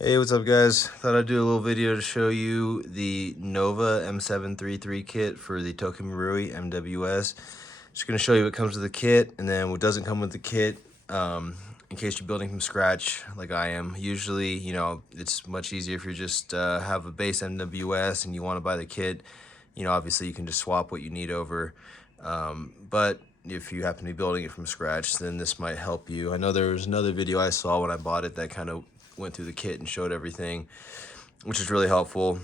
Hey, what's up guys? Thought I'd do a little video to show you the Nova M733 kit for the Marui MWS. Just going to show you what comes with the kit and then what doesn't come with the kit, in case you're building from scratch like I am. Usually, it's much easier if you just have a base MWS and you want to buy the kit. Obviously you can just swap what you need over. But if you happen to be building it from scratch, then this might help you. I know there was another video I saw when I bought it that kind of went through the kit and showed everything, which is really helpful.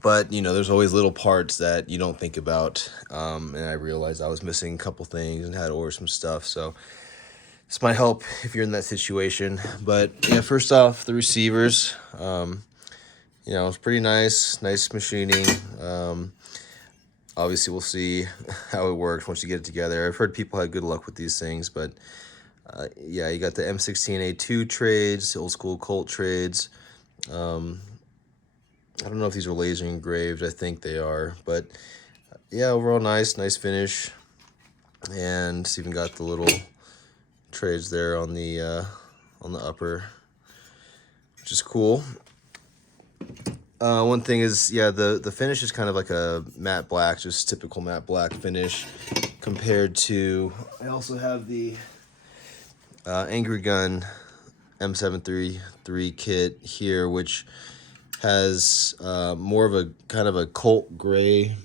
But there's always little parts that you don't think about, and I realized I was missing a couple things and had to order some stuff, so this might help if you're in that situation. But yeah, first off, the receivers, it's pretty nice machining. Obviously we'll see how it works once you get it together. I've heard people had good luck with these things, but yeah, you got the M16A2 trades, old school Colt trades. I don't know if these are laser engraved. I think they are, but yeah, overall nice finish. And it's even got the little trades there on the upper, which is cool. One thing is, yeah, the finish is kind of like a matte black, just typical matte black finish compared to, I also have the Angry Gun M733 kit here, which has more of a kind of a Colt gray,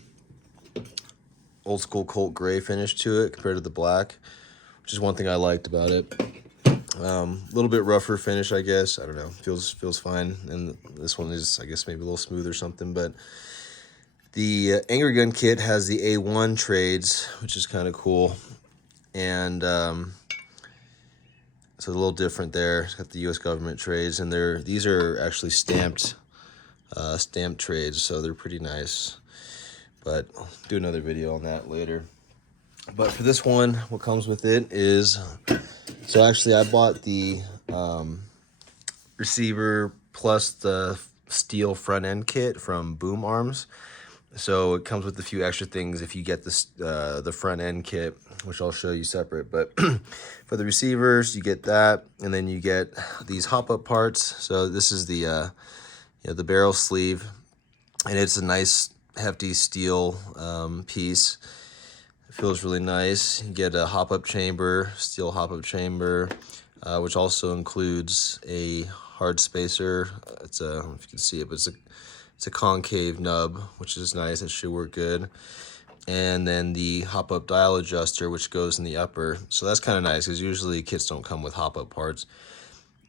old school Colt gray finish to it compared to the black, which is one thing I liked about it. A little bit rougher finish, I guess. I don't know. Feels fine. And this one is, I guess, maybe a little smooth or something. But the Angry Gun kit has the A1 trades, which is kind of cool. And so a little different there. It's got the U.S. government trades, and these are actually stamped trades, so they're pretty nice. But I'll do another video on that later. But for this one, what comes with it is, so actually I bought the receiver plus the steel front end kit from Boomarms. So it comes with a few extra things if you get this the front end kit, which I'll show you separate. But for the receivers, you get that, and then you get these hop-up parts. So this is the the barrel sleeve, and it's a nice hefty steel piece. It feels really nice. You get a hop-up chamber, steel hop-up chamber, which also includes a hard spacer. It's a, I don't know if you can see it, but it's a concave nub, which is nice. It should work good. And then the hop-up dial adjuster, which goes in the upper. So that's kind of nice, because usually kits don't come with hop-up parts.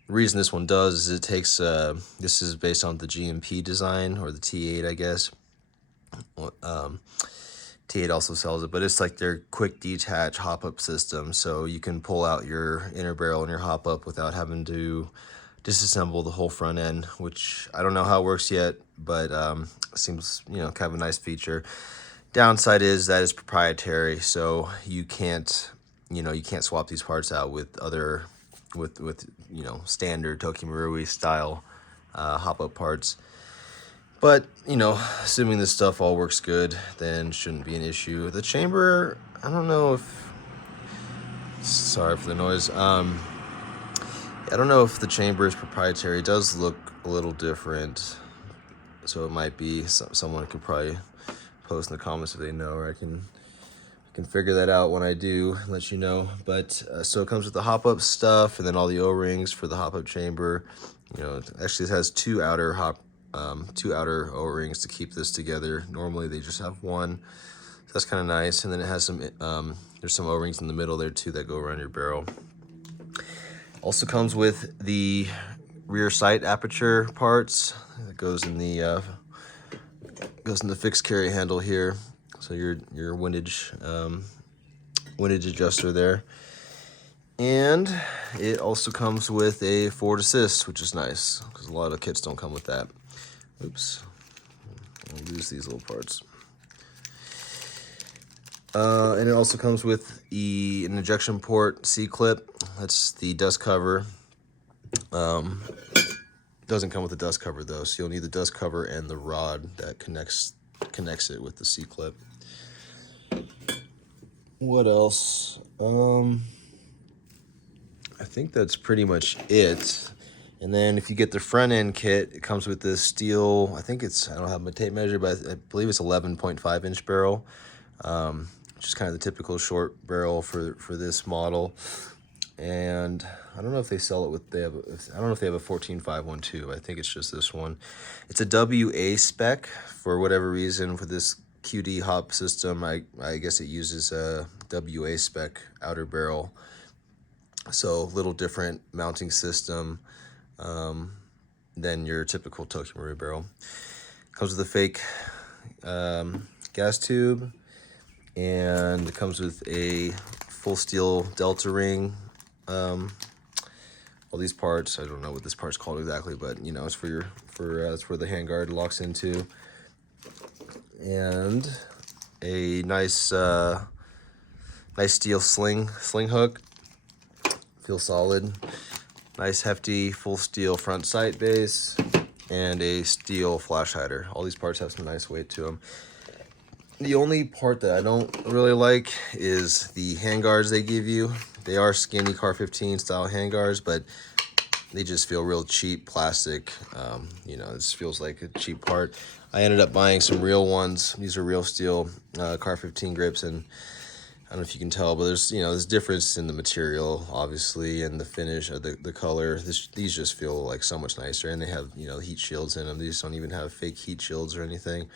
The reason this one does is it takes, this is based on the GMP design, or the T8, I guess. T8 also sells it, but it's like their quick detach hop-up system, so you can pull out your inner barrel and your hop-up without having to disassemble the whole front end, which I don't know how it works yet, but seems kind of a nice feature. Downside is that it's proprietary, so you can't swap these parts out with other with standard Marui style hop-up parts. But assuming this stuff all works good, then shouldn't be an issue. The chamber, I don't know if, sorry for the noise. I don't know if the chamber is proprietary. It does look a little different, so it might be. Someone could probably post in the comments if they know, or I can figure that out when I do and let you know. But so it comes with the hop-up stuff, and then all the O-rings for the hop-up chamber. Actually, it has two outer O-rings to keep this together. Normally they just have one, so that's kind of nice. And then it has some there's some O-rings in the middle there too that go around your barrel. Also comes with the rear sight aperture parts. It goes in the fixed carry handle here. So your windage adjuster there. And it also comes with a forward assist, which is nice, because a lot of kits don't come with that. Oops, I'll lose these little parts. And it also comes with an ejection port C-clip. That's the dust cover. Doesn't come with the dust cover though, so you'll need the dust cover and the rod that connects it with the C-clip. What else? I think that's pretty much it. And then if you get the front end kit, it comes with this steel, I think it's, I don't have my tape measure, but I believe it's 11.5 inch barrel, which is kind of the typical short barrel for this model. And I don't know if they sell it with, I don't know if they have a 14512. I think it's just this one. It's a WA spec for whatever reason for this QD hop system. I guess it uses a WA spec outer barrel. So a little different mounting system than your typical Tokyo Marui barrel. Comes with a fake gas tube, and it comes with a full steel delta ring. All these parts, I don't know what this part's called exactly, but you know, it's for that's where the handguard locks into. And a nice nice steel sling hook. Feels solid. Nice hefty full steel front sight base and a steel flash hider. All these parts have some nice weight to them. The only part that I don't really like is the handguards they give you. They are skinny Car 15 style handguards, but they just feel real cheap plastic. You know, this feels like a cheap part. I ended up buying some real ones. These are real steel Car 15 grips, and I don't know if you can tell, but there's, you know, there's difference in the material, obviously, and the finish, or the color. These just feel like so much nicer, and they have, you know, heat shields in them. These don't even have fake heat shields or anything.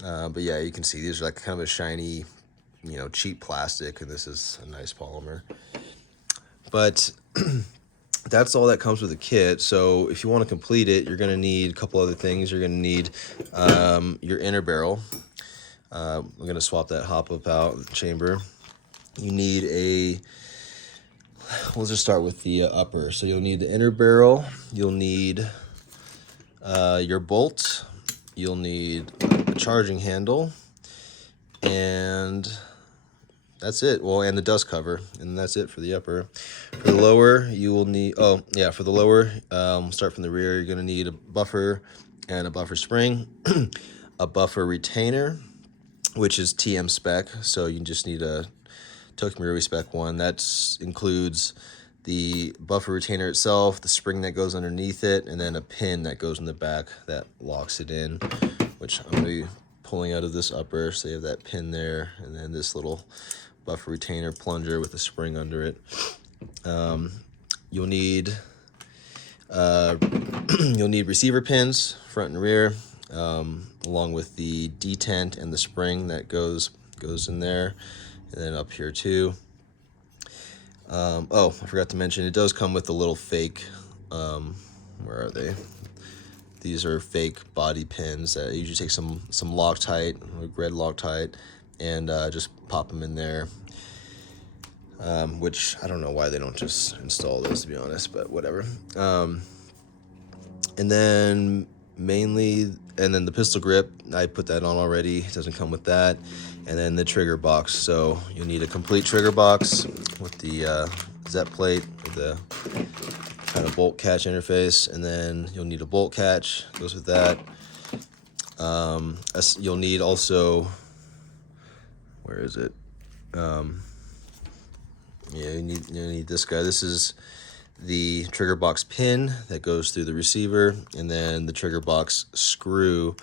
But yeah, you can see these are like kind of a shiny, you know, cheap plastic, and this is a nice polymer. But that's all that comes with the kit. So if you want to complete it, you're going to need a couple other things. You're going to need your inner barrel. We're going to swap that hop up out of the chamber. You need we'll just start with the upper. So you'll need the inner barrel. You'll need your bolt. You'll need a charging handle. And that's it. Well, and the dust cover. And that's it for the upper. For the lower, you will need, for the lower, start from the rear. You're going to need a buffer and a buffer spring, a buffer retainer, which is TM spec. So you just need a Tokyo Marui spec one. That includes the buffer retainer itself, the spring that goes underneath it, and then a pin that goes in the back that locks it in, which I'm going to be pulling out of this upper. So you have that pin there, and then this little buffer retainer plunger with a spring under it. You'll need you'll need receiver pins, front and rear, along with the detent and the spring that goes in there. And then up here too. I forgot to mention, it does come with a little fake, where are they? These are fake body pins that usually take some Loctite, like red Loctite, and just pop them in there. Which I don't know why they don't just install those, to be honest, but whatever. And then the pistol grip, I put that on already. It doesn't come with that. And then the trigger box. So you'll need a complete trigger box with the ZEP plate, with the kind of bolt catch interface. And then you'll need a bolt catch, goes with that. You'll need also, where is it? You need this guy. This is the trigger box pin that goes through the receiver, and then the trigger box screw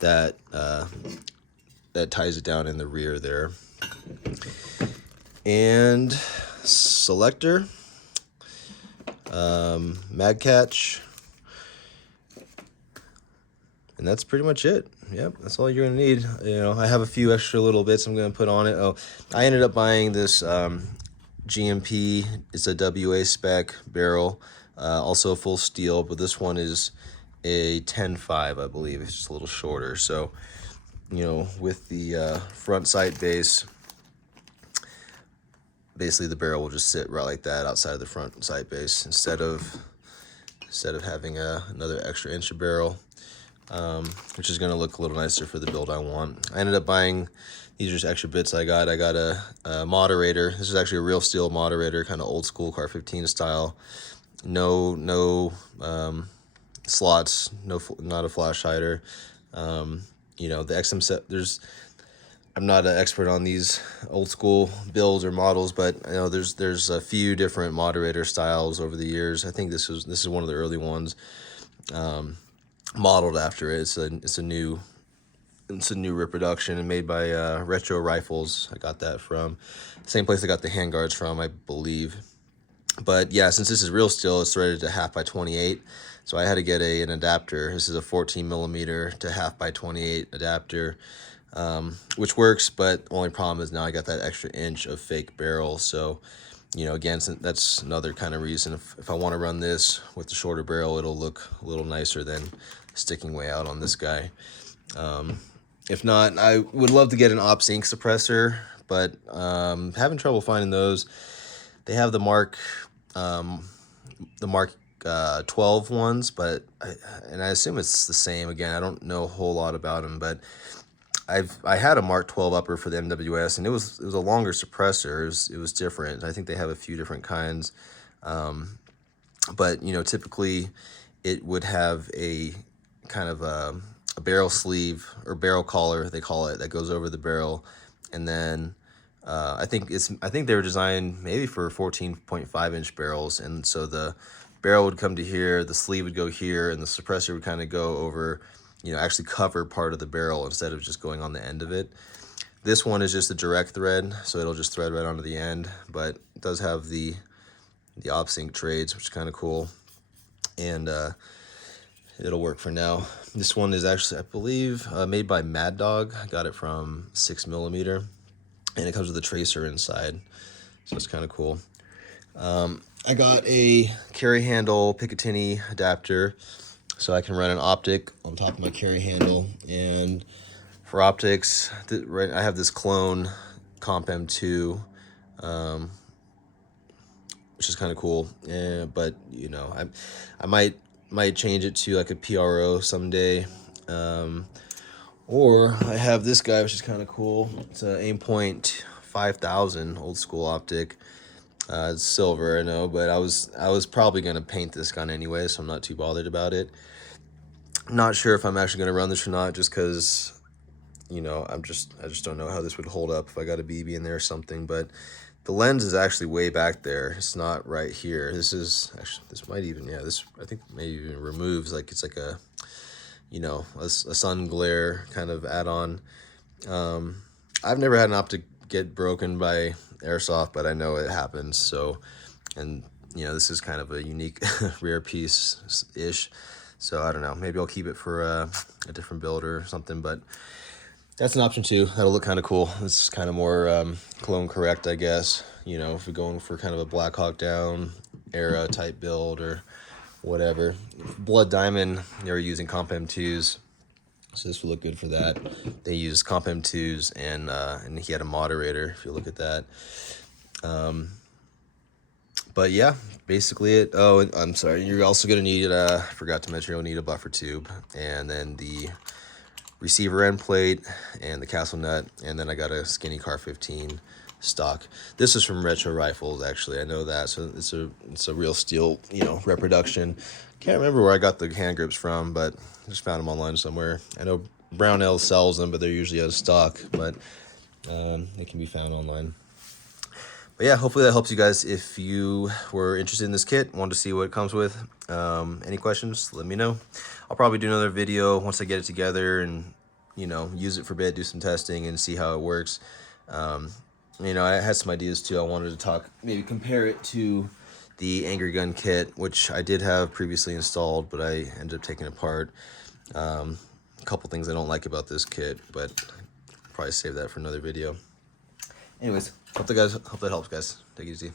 that ties it down in the rear there. And selector, mag catch, and that's pretty much it. Yep, that's all you're gonna need. You know, I have a few extra little bits I'm gonna put on it. Oh, I ended up buying this GMP. It's a WA spec barrel, also full steel, but this one is a 10.5, I believe. It's just a little shorter. So, you know, with the front sight base, basically the barrel will just sit right like that outside of the front sight base instead of having another extra inch of barrel, which is going to look a little nicer for the build I want. I ended up buying, these are just extra bits I got. I got a moderator. This is actually a real steel moderator, kind of old school Car 15 style. No slots, not a flash hider. You know, the XM7, I'm not an expert on these old school builds or models, but I know there's a few different moderator styles over the years. I think this is one of the early ones, modeled after it. It's a new reproduction and made by Retro Rifles. I got that from same place I got the handguards from, I believe. But yeah, since this is real steel, it's threaded to 1/2 by 28. So I had to get an adapter. This is a 14 millimeter to 1/2 by 28 adapter, which works, but the only problem is now I got that extra inch of fake barrel. So, you know, again, that's another kind of reason. If I want to run this with the shorter barrel, it'll look a little nicer than sticking way out on this guy. If not, I would love to get an OpsInc suppressor, but having trouble finding those. They have the Mark 12 ones, but I assume it's the same. Again, I don't know a whole lot about them, but I had a Mark 12 upper for the MWS, and it was a longer suppressor. It was different. I think they have a few different kinds, but you know, typically it would have a kind of a barrel sleeve or barrel collar, they call it, that goes over the barrel, and then I think they were designed maybe for 14.5 inch barrels, and so the barrel would come to here, the sleeve would go here, and the suppressor would kind of go over, you know, actually cover part of the barrel instead of just going on the end of it. This one is just a direct thread, so it'll just thread right onto the end, but it does have the OpsInc trades, which is kind of cool, and it'll work for now. This one is actually, I believe, made by Mad Dog. I got it from 6 millimeter, and it comes with a tracer inside, so it's kind of cool. I got a carry handle Picatinny adapter, so I can run an optic on top of my carry handle. And for optics, I have this clone Comp M2, which is kind of cool. Yeah, but you know, I might change it to like a PRO someday. Or I have this guy, which is kind of cool. It's an Aimpoint 5000 old school optic. It's silver, I know, but I was probably gonna paint this gun anyway, so I'm not too bothered about it. Not sure if I'm actually gonna run this or not, just because, you know, I just don't know how this would hold up if I got a BB in there or something. But the lens is actually way back there. It's not right here. This might even, yeah, this I think maybe even removes, like it's like a, you know, a sun glare kind of add-on. I've never had an optic get broken by airsoft, but I know it happens. So, and you know, this is kind of a unique rare piece ish, so I don't know, maybe I'll keep it for a different build or something, but that's an option too. That'll look kind of cool. This is kind of more clone correct, I guess, you know, if you're going for kind of a Black Hawk Down era type build or whatever. Blood Diamond, they were using Comp M2s, so this would look good for that. They used Comp M2s, and he had a moderator, if you look at that. But yeah, basically it. Oh, I'm sorry, you're also going to need, I forgot to mention, you'll need a buffer tube, and then the receiver end plate, and the castle nut, and then I got a Skinny Car 15 stock. This is from Retro Rifles, actually, I know that, so it's a real steel, you know, reproduction. Can't remember where I got the hand grips from, but I just found them online somewhere. I know Brownell sells them, but they're usually out of stock, but they can be found online. But yeah, hopefully that helps you guys. If you were interested in this kit, wanted to see what it comes with, any questions, let me know. I'll probably do another video once I get it together and, you know, use it for a bit, do some testing and see how it works. You know, I had some ideas too. I wanted to talk, maybe compare it to the Angry Gun kit, which I did have previously installed, but I ended up taking it apart. A couple things I don't like about this kit, but I'll probably save that for another video. Anyways, hope that helps, guys. Take it easy.